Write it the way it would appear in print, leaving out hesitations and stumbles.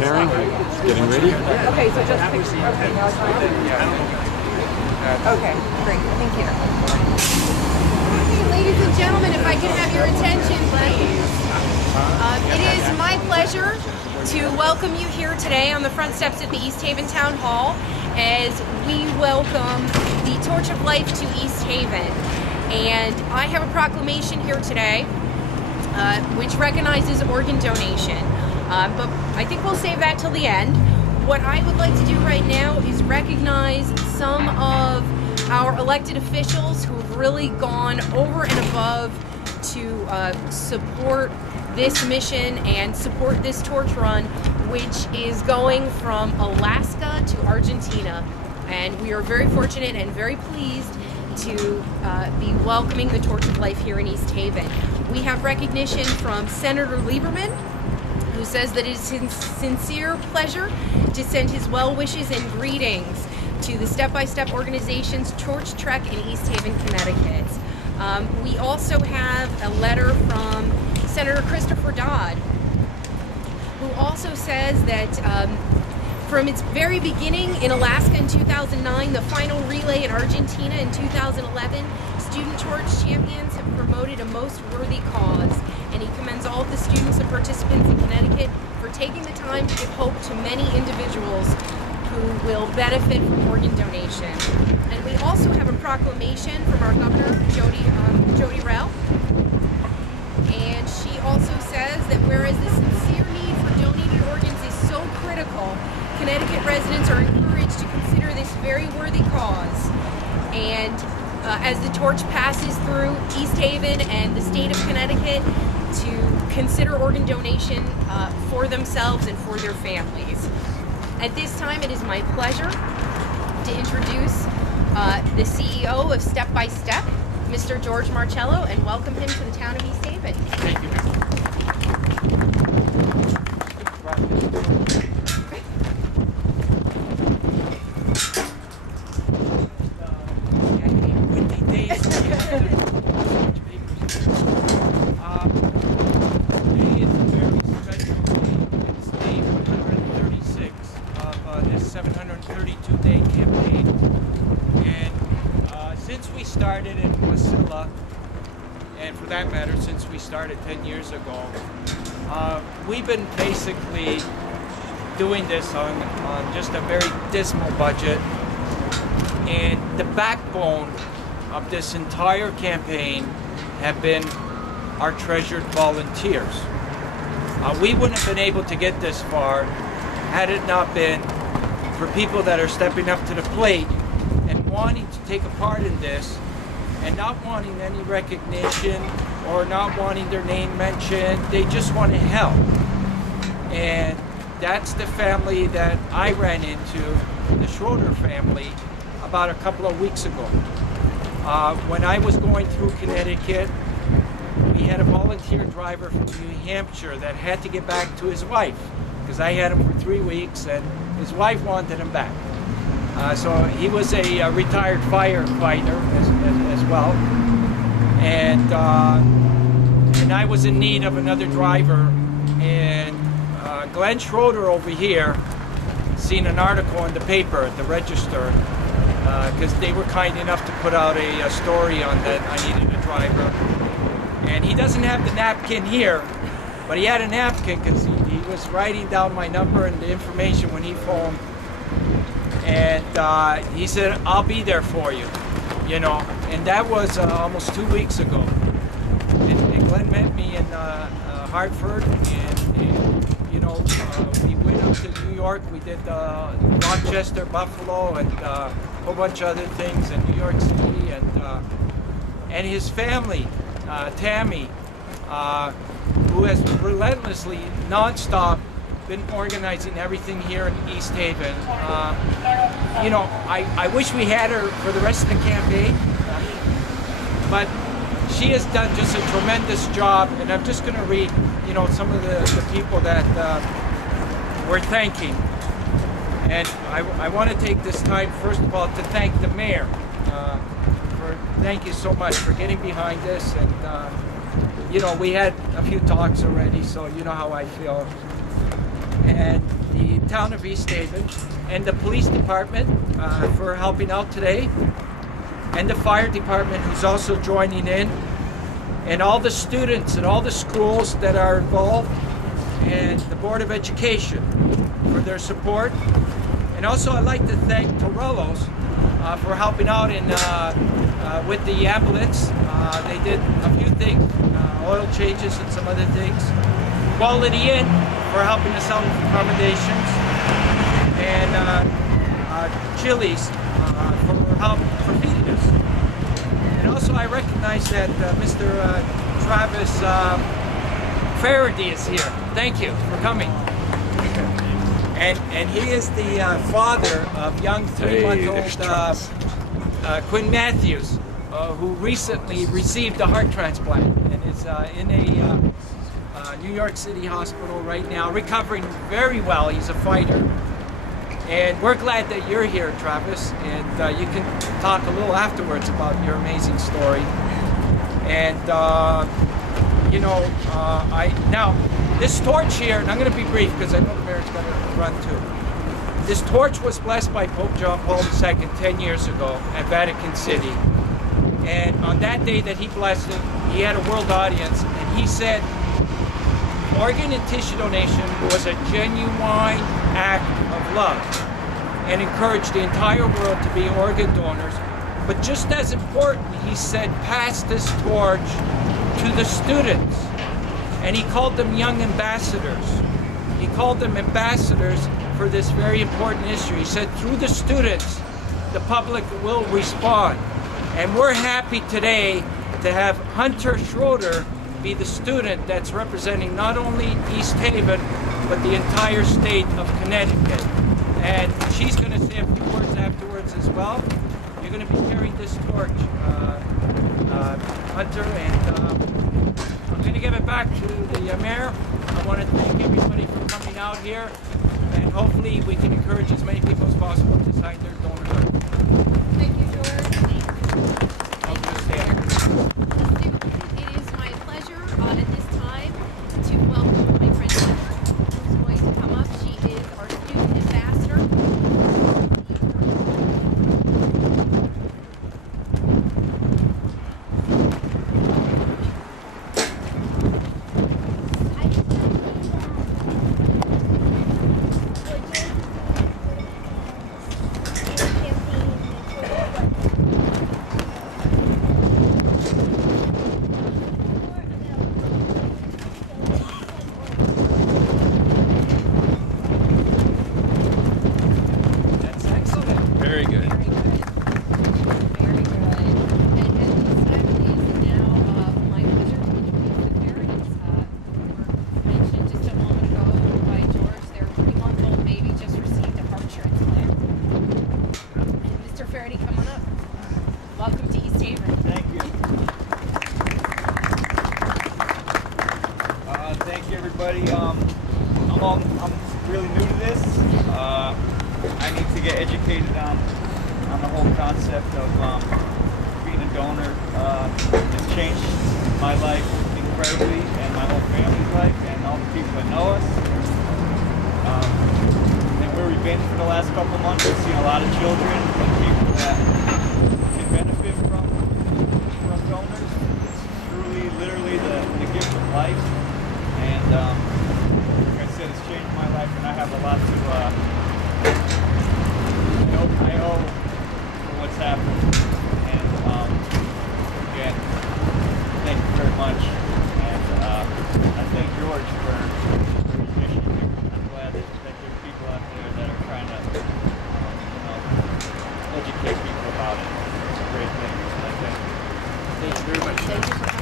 preparing, getting ready. Okay, so just picture. Okay, now it's on. Okay, great. Thank you. Okay, ladies and gentlemen, if I can have your attention, please. It is my pleasure to welcome you here today on the front steps at the East Haven Town Hall as we welcome the Torch of Life to East Haven. And I have a proclamation here today which recognizes organ donation. But I think we'll save that till the end. What I would like to do right now is recognize some of our elected officials who have really gone over and above to support this mission and support this torch run, which is going from Alaska to Argentina. And we are very fortunate and very pleased to be welcoming the Torch of Life here in East Haven. We have recognition from Senator Lieberman, who says that it is his sincere pleasure to send his well wishes and greetings to the Step by Step organization's Torch Trek in East Haven, Connecticut. We also have a letter from Senator Christopher Dodd, who also says that from its very beginning in Alaska in 2009, the final relay in Argentina in 2011, student torch champions have promoted a most worthy cause, and he commends all of the students and participants in Connecticut for taking the time to give hope to many individuals who will benefit from organ donation. And we also have a proclamation from our governor, Jody Rell, and she also says that whereas the sincere need for donated organs is so critical, Connecticut residents are encouraged to consider this very worthy cause. And as the torch passes through East Haven and the state of Connecticut, to consider organ donation for themselves and for their families. At this time, it is my pleasure to introduce the CEO of Step by Step, Mr. George Marcello, and welcome him to the town of East Haven. Thank you. Started in Wasilla, and for that matter, since we started 10 years ago, we've been basically doing this on just a very dismal budget. And the backbone of this entire campaign have been our treasured volunteers. We wouldn't have been able to get this far had it not been for people that are stepping up to the plate and wanting to take a part in this, and not wanting any recognition or not wanting their name mentioned. They just want to help. And that's the family that I ran into, the Schroeder family, about a couple of weeks ago. When I was going through Connecticut, we had a volunteer driver from New Hampshire that had to get back to his wife, because I had him for 3 weeks and his wife wanted him back. So he was a retired firefighter as well, and I was in need of another driver. And Glenn Schroeder over here seen an article in the paper at the Register, because they were kind enough to put out a story on that I needed a driver. And he doesn't have the napkin here, but he had a napkin because he was writing down my number and the information when he phoned. And he said, I'll be there for you, you know. And that was almost 2 weeks ago. And Glenn met me in Hartford, and you know, we went up to New York. We did Rochester, Buffalo, and a whole bunch of other things in New York City. And his family, Tammy, who has relentlessly, nonstop, been organizing everything here in East Haven. You know, I wish we had her for the rest of the campaign, but she has done just a tremendous job, and I'm just going to read, you know, some of the people that we're thanking. And I want to take this time, first of all, to thank the mayor. Thank you so much for getting behind this, and you know, we had a few talks already, so you know how I feel. And the town of East Haven, and the police department for helping out today, and the fire department who's also joining in, and all the students and all the schools that are involved, and the Board of Education for their support. And also I'd like to thank Torello's for helping out in with the ambulance. They did a few things, oil changes and some other things. Quality Inn for helping us out with accommodations. And Chili's for feeding us. And also I recognize that Mr. Travis Faerdy is here. Thank you for coming. And he is the father of young 3-month-old Quinn Matthews, who recently received a heart transplant and is in a New York City hospital right now, recovering very well. He's a fighter. And we're glad that you're here, Travis, and you can talk a little afterwards about your amazing story. And now this torch here, and I'm going to be brief because I know the mayor's got to run too. This torch was blessed by Pope John Paul II 10 years ago at Vatican City. And on that day that he blessed it, he had a world audience, and he said organ and tissue donation was a genuine act of love and encouraged the entire world to be organ donors. But just as important, he said, pass this torch to the students. And he called them young ambassadors. He called them ambassadors for this very important issue. He said, through the students, the public will respond. And we're happy today to have Hunter Schroeder be the student that's representing not only East Haven, but the entire state of Connecticut. And she's going to say a few words afterwards as well. You're going to be carrying this torch, Hunter, and I'm going to give it back to the mayor. I want to thank everybody for coming out here, and hopefully we can encourage as many people as possible to sign their donor card. Thank you, George. I'll just stand. It is my pleasure at this time to welcome my friend Heather, who's going to come up. She is our student ambassador. That's excellent. Very good. Very good. Very good. And at this time, it is now my pleasure to introduce the parents. Mentioned just a moment ago by George, their 3-month-old baby just received a heart transplant. And Mr. Faerdy, come on up. Welcome to East Haven. Thank you. Thank you, everybody. I'm really new to this. I need to get educated on the whole concept of being a donor. It's changed my life incredibly, and my whole family's life, and all the people that know us. And where we've been for the last couple months, we've seen a lot of children and people that can benefit from donors. It's truly, literally the gift of life. And like I said, it's changed my life, and I have a lot to I owe for what's happened. And again, thank you very much. And I thank George for his mission. I'm glad that there's people out there that are trying to educate people about it. It's a great thing. So I thank you. Thank you very much. Thank you for coming.